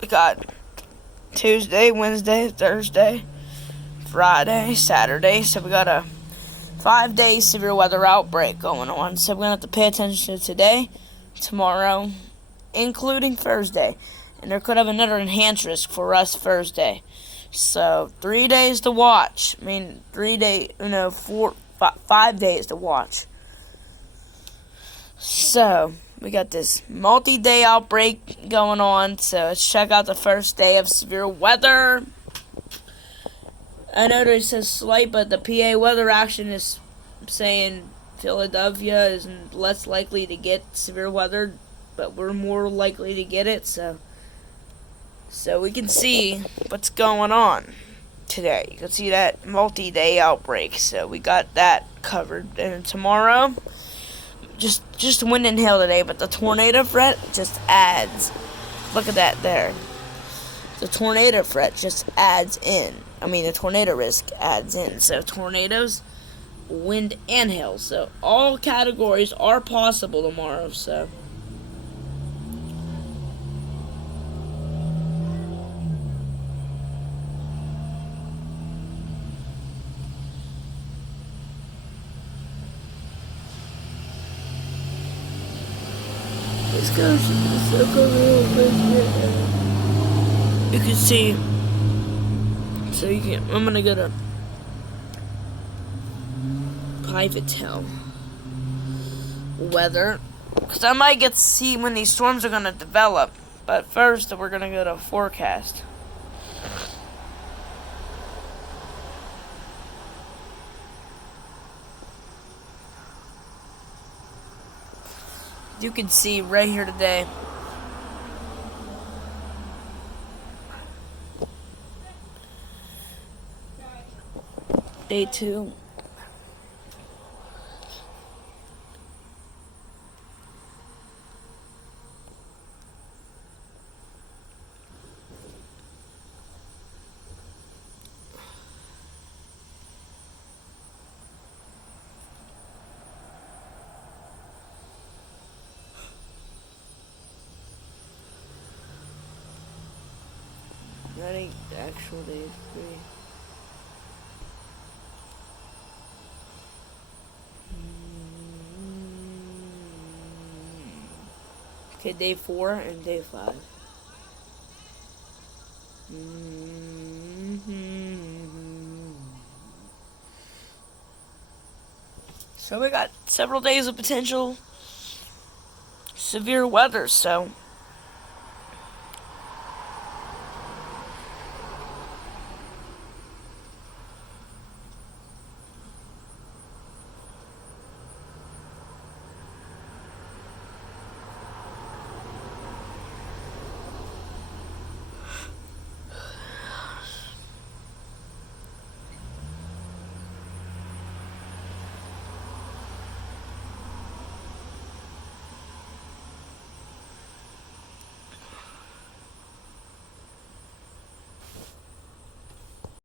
We got Tuesday, Wednesday, Thursday, Friday, Saturday. So we got a 5-day severe weather outbreak going on. So we're going to have to pay attention to today, tomorrow, including Thursday. And there could have another enhanced risk for us Thursday. So 3 days to watch. 5 days to watch. So we got this multi-day outbreak going on. So let's check out the first day of severe weather. I know it says slight, but the PA weather action is saying Philadelphia is less likely to get severe weather, but we're more likely to get it. So we can see what's going on today. You can see that multi-day outbreak. So we got that covered. And tomorrow, just wind and hail today, but the tornado threat just adds. Look at that there. The tornado threat just adds in. The tornado risk adds in. So tornadoes, wind, and hail. So all categories are possible tomorrow. So let's go to the circle real quick here. You can see. So I'm gonna go to private tell weather, because I might get to see when these storms are gonna develop. But first, we're gonna go to forecast. You can see right here today. Day 2. That ain't the actual day 3. Okay, day 4 and day 5. So we got several days of potential severe weather, so